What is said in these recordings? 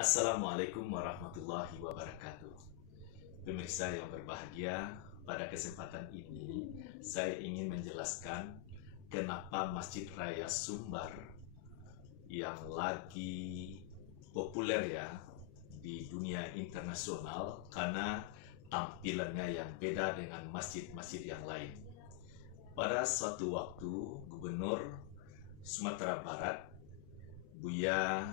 Assalamualaikum warahmatullahi wabarakatuh. Pemirsa yang berbahagia, pada kesempatan ini saya ingin menjelaskan kenapa Masjid Raya Sumbar yang lagi populer ya di dunia internasional karena tampilannya yang beda dengan masjid-masjid yang lain. Pada suatu waktu, Gubernur Sumatera Barat, Buya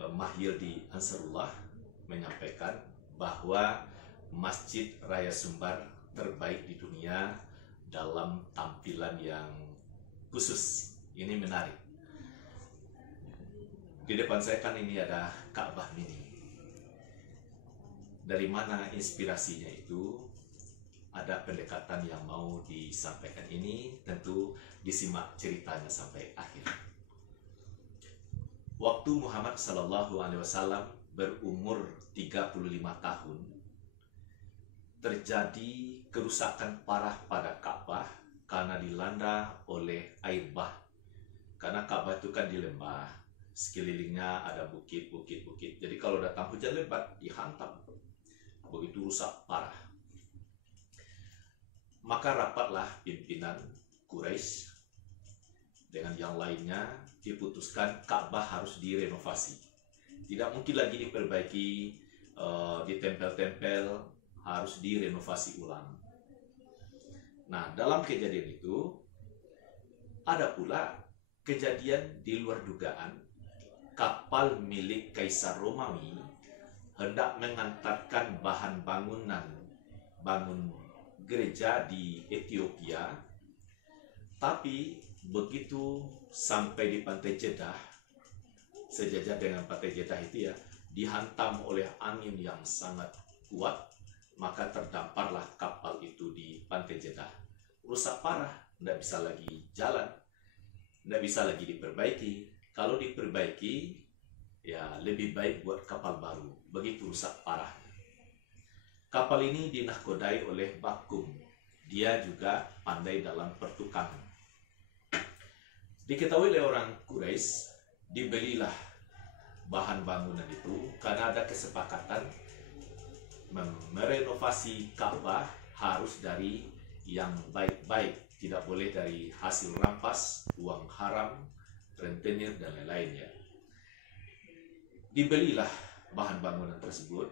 Mahyildi Ansarullah menyampaikan bahwa Masjid Raya Sumbar terbaik di dunia dalam tampilan yang khusus. Ini menarik. Di depan saya kan ini ada Ka'bah mini. Dari mana inspirasinya itu? Ada pendekatan yang mau disampaikan ini, tentu disimak ceritanya sampai akhir. Waktu Muhammad SAW berumur 35 tahun, terjadi kerusakan parah pada Ka'bah karena dilanda oleh air bah. Karena Ka'bah itu kan di lembah, sekelilingnya ada bukit. Jadi kalau datang hujan lebat, dihantam. Begitu rusak parah. Maka rapatlah pimpinan Quraisy dengan yang lainnya, diputuskan Ka'bah harus direnovasi. Tidak mungkin lagi diperbaiki, ditempel-tempel, harus direnovasi ulang. Nah, dalam kejadian itu, ada pula kejadian di luar dugaan. Kapal milik Kaisar Romawi hendak mengantarkan bahan bangun gereja di Ethiopia, tapi begitu sampai di pantai Jeddah, sejajar dengan pantai Jeddah itu ya, dihantam oleh angin yang sangat kuat, maka terdamparlah kapal itu di pantai Jeddah. Rusak parah, tidak bisa lagi jalan, tidak bisa lagi diperbaiki. Kalau diperbaiki, ya lebih baik buat kapal baru. Begitu rusak parah. Kapal ini dinahkodai oleh Bakum. Dia juga pandai dalam pertukangan. Diketahui oleh orang Quraisy, dibelilah bahan bangunan itu karena ada kesepakatan merenovasi Ka'bah harus dari yang baik-baik, tidak boleh dari hasil rampas, uang haram, rentenir dan lain-lainnya. Dibelilah bahan bangunan tersebut.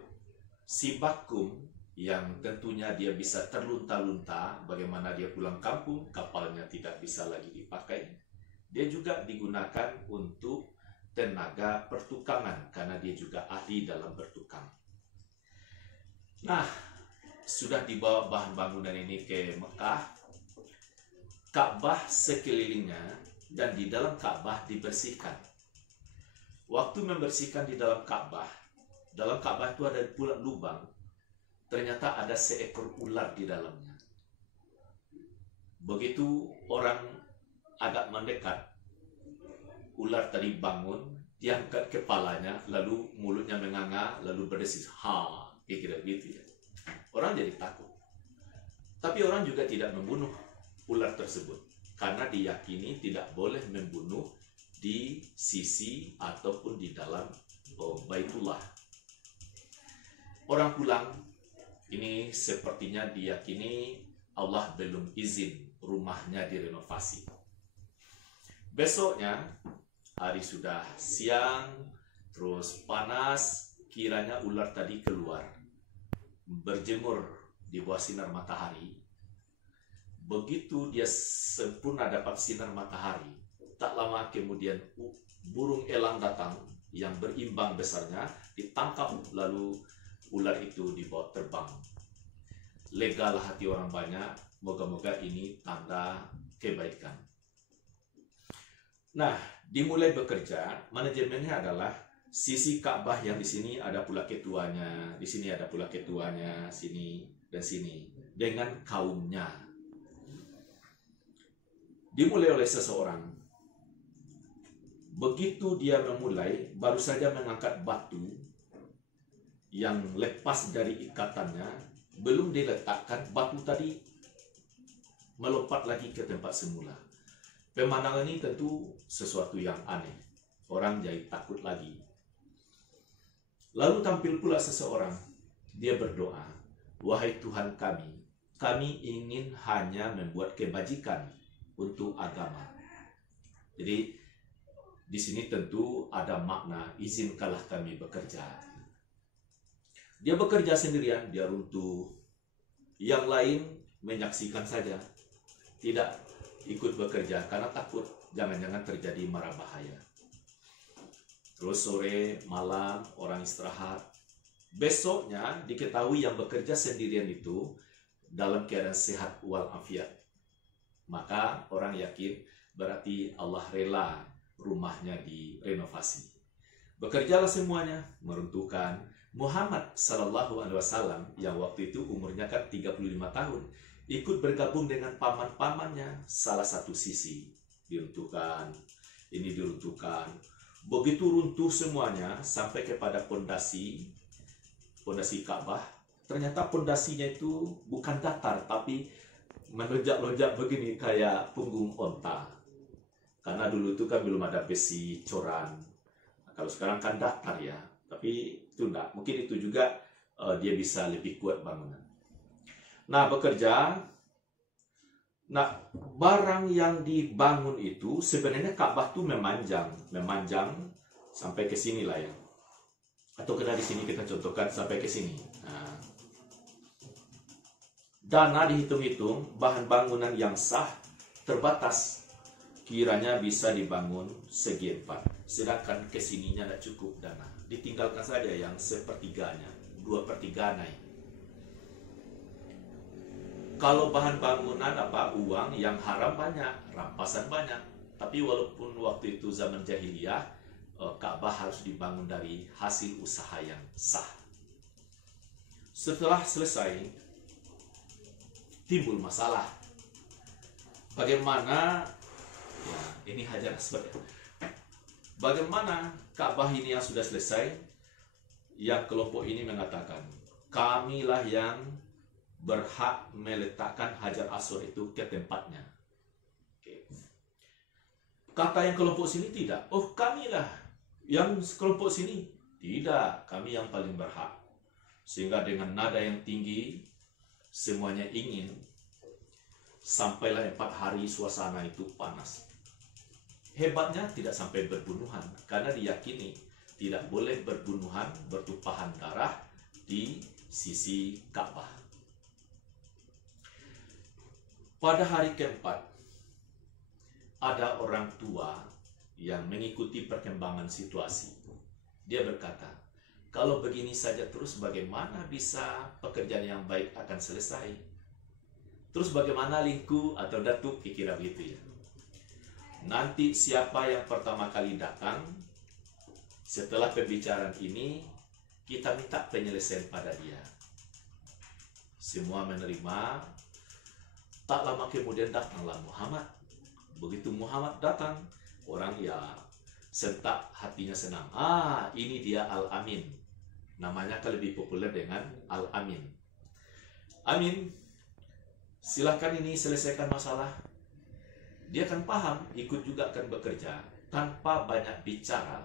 Si Bakum yang tentunya dia bisa terlunta-lunta, bagaimana dia pulang kampung, kapalnya tidak bisa lagi dipakai. Dia juga digunakan untuk tenaga pertukangan karena dia juga ahli dalam bertukang. Nah, sudah dibawa bahan bangunan ini ke Mekah. Ka'bah sekelilingnya dan di dalam Ka'bah dibersihkan. Waktu membersihkan di dalam Ka'bah itu ada pula lubang. Ternyata ada seekor ular di dalamnya. Begitu orang agak mendekat, ular tadi bangun, diangkat kepalanya, lalu mulutnya menganga, lalu berdesis, kira-kira gitu ya. Orang jadi takut. Tapi orang juga tidak membunuh ular tersebut, karena diyakini tidak boleh membunuh di sisi ataupun di dalam Baitullah. Orang pulang, ini sepertinya diyakini Allah belum izin rumahnya direnovasi. Besoknya, hari sudah siang, terus panas, kiranya ular tadi keluar, berjemur di bawah sinar matahari. Begitu dia sempurna dapat sinar matahari, tak lama kemudian burung elang datang yang berimbang besarnya, ditangkap, lalu ular itu dibawa terbang. Legalah hati orang banyak, moga-moga ini tanda kebaikan. Nah, dimulai bekerja, manajemennya adalah sisi Ka'bah yang di sini ada pula ketuanya, di sini ada pula ketuanya, sini dan sini, dengan kaumnya. Dimulai oleh seseorang. Begitu dia memulai, baru saja mengangkat batu yang lepas dari ikatannya, belum diletakkan, batu tadi melompat lagi ke tempat semula. Pemandangan ini tentu sesuatu yang aneh. Orang jadi takut lagi. Lalu tampil pula seseorang, dia berdoa, "Wahai Tuhan kami ingin hanya membuat kebajikan untuk agama." Jadi di sini tentu ada makna, izinkanlah kami bekerja. Dia bekerja sendirian, dia runtuh. Yang lain menyaksikan saja, tidak ikut bekerja karena takut jangan-jangan terjadi mara bahaya. Terus sore, malam, orang istirahat. Besoknya diketahui yang bekerja sendirian itu dalam keadaan sehat walafiat. Maka orang yakin berarti Allah rela rumahnya direnovasi. Bekerjalah semuanya, meruntuhkan. Muhammad Sallallahu Alaihi Wasallam yang waktu itu umurnya kan 35 tahun, ikut bergabung dengan paman-pamannya. Salah satu sisi diruntuhkan, ini diruntuhkan. Begitu runtuh semuanya sampai kepada pondasi Ka'bah. Ternyata pondasinya itu bukan datar, tapi melonjak-lonjak begini kayak punggung onta. Karena dulu itu kan belum ada besi coran. Nah, kalau sekarang kan datar ya, tapi itu enggak. Mungkin itu juga dia bisa lebih kuat bangunan. Nah, bekerja. Nah, barang yang dibangun itu sebenarnya Ka'bah itu memanjang sampai ke sini lah ya. Atau dari sini kita contohkan sampai ke sini. Nah, dana dihitung-hitung, bahan bangunan yang sah terbatas. Kiranya bisa dibangun segi 4. Sedangkan kesininya tidak cukup dana. Ditinggalkan saja yang sepertiganya, 2/3 naik. Kalau bahan bangunan uang yang haram banyak, rampasan banyak. Tapi walaupun waktu itu zaman jahiliyah, Ka'bah harus dibangun dari hasil usaha yang sah. Setelah selesai, timbul masalah. Bagaimana, ya ini Hajar Aswad ya. Bagaimana Ka'bah ini yang sudah selesai, yang kelompok ini mengatakan, kamilah yang berhak meletakkan Hajar Aswad itu ke tempatnya. Oke. Kata yang kelompok sini tidak. Oh, kamilah. Yang kelompok sini tidak. Kami yang paling berhak. Sehingga dengan nada yang tinggi, semuanya ingin. Sampailah 4 hari suasana itu panas. Hebatnya tidak sampai berbunuhan. Karena diyakini tidak boleh berbunuhan, bertumpahan darah di sisi Ka'bah. Pada hari keempat, ada orang tua yang mengikuti perkembangan situasi. Dia berkata, kalau begini saja terus bagaimana bisa pekerjaan yang baik akan selesai? Terus bagaimana Lingku atau Datuk, kira begitu ya. Nanti siapa yang pertama kali datang, setelah pembicaraan ini, kita minta penyelesaian pada dia. Semua menerima. Tak lama kemudian datanglah Muhammad. Begitu Muhammad datang, orang ya sentak hatinya senang. Ini dia Al-Amin. Namanya kan lebih populer dengan Al-Amin. Amin, silahkan ini selesaikan masalah. Dia kan paham, ikut juga akan bekerja. Tanpa banyak bicara,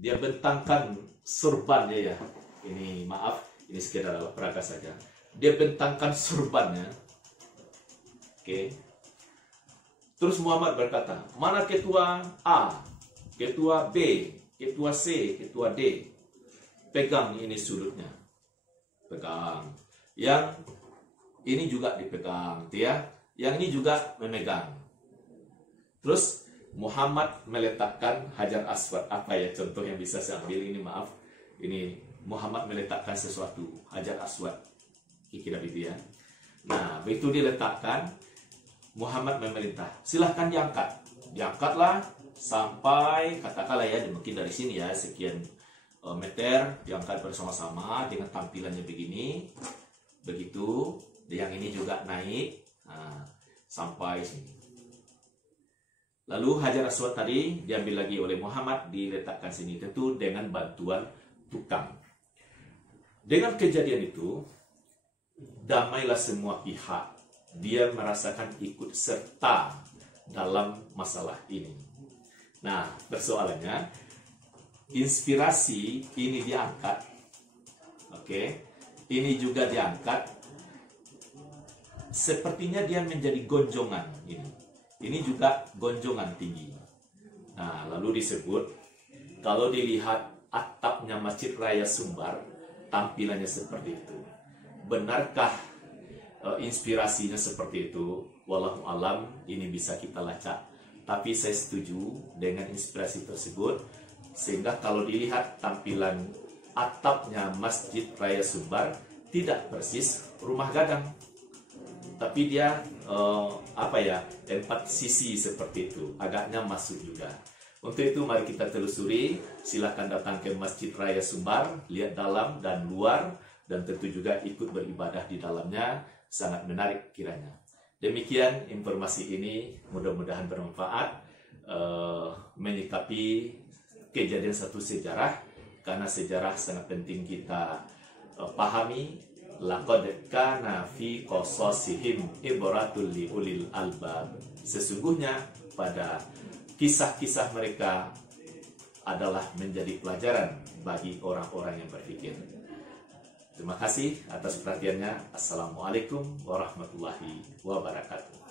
dia bentangkan surbannya ya. Ini maaf, ini sekedar peraga saja. Dia bentangkan surbannya. Oke. Terus Muhammad berkata, mana ketua A, ketua B, ketua C, ketua D? Pegang ini sudutnya. Pegang. Yang ini juga dipegang, ya. Yang ini juga memegang. Terus Muhammad meletakkan Hajar Aswad. Apa ya contoh yang bisa saya ambil ini, maaf. Ini Muhammad meletakkan sesuatu, Hajar Aswad. Kira begitu ya. Nah, begitu diletakkan, Muhammad memerintah, silahkan diangkat. Diangkatlah sampai, katakanlah ya, mungkin dari sini ya, sekian meter, diangkat bersama-sama dengan tampilannya begini. Begitu, yang ini juga naik, sampai sini. Lalu Hajar Aswad tadi diambil lagi oleh Muhammad, diletakkan sini, tentu dengan bantuan tukang. Dengan kejadian itu, damailah semua pihak. Dia merasakan ikut serta dalam masalah ini. Nah, persoalannya, inspirasi ini diangkat, oke, ini juga diangkat, sepertinya dia menjadi gonjongan ini juga gonjongan tinggi. Nah, lalu disebut kalau dilihat atapnya Masjid Raya Sumbar tampilannya seperti itu. Benarkah inspirasinya seperti itu? Wallahu alam, ini bisa kita lacak. Tapi saya setuju dengan inspirasi tersebut, sehingga kalau dilihat tampilan atapnya Masjid Raya Sumbar tidak persis rumah gadang, tapi dia empat sisi seperti itu, agaknya masuk juga. Untuk itu mari kita telusuri, silahkan datang ke Masjid Raya Sumbar, lihat dalam dan luar, dan tentu juga ikut beribadah di dalamnya, sangat menarik kiranya. Demikian informasi ini, mudah-mudahan bermanfaat menyikapi kejadian satu sejarah, karena sejarah sangat penting kita pahami. Laqad kana fi qasasihim ibratul liulil albab. Sesungguhnya pada kisah-kisah mereka adalah menjadi pelajaran bagi orang-orang yang berpikir. Terima kasih atas perhatiannya. Assalamualaikum warahmatullahi wabarakatuh.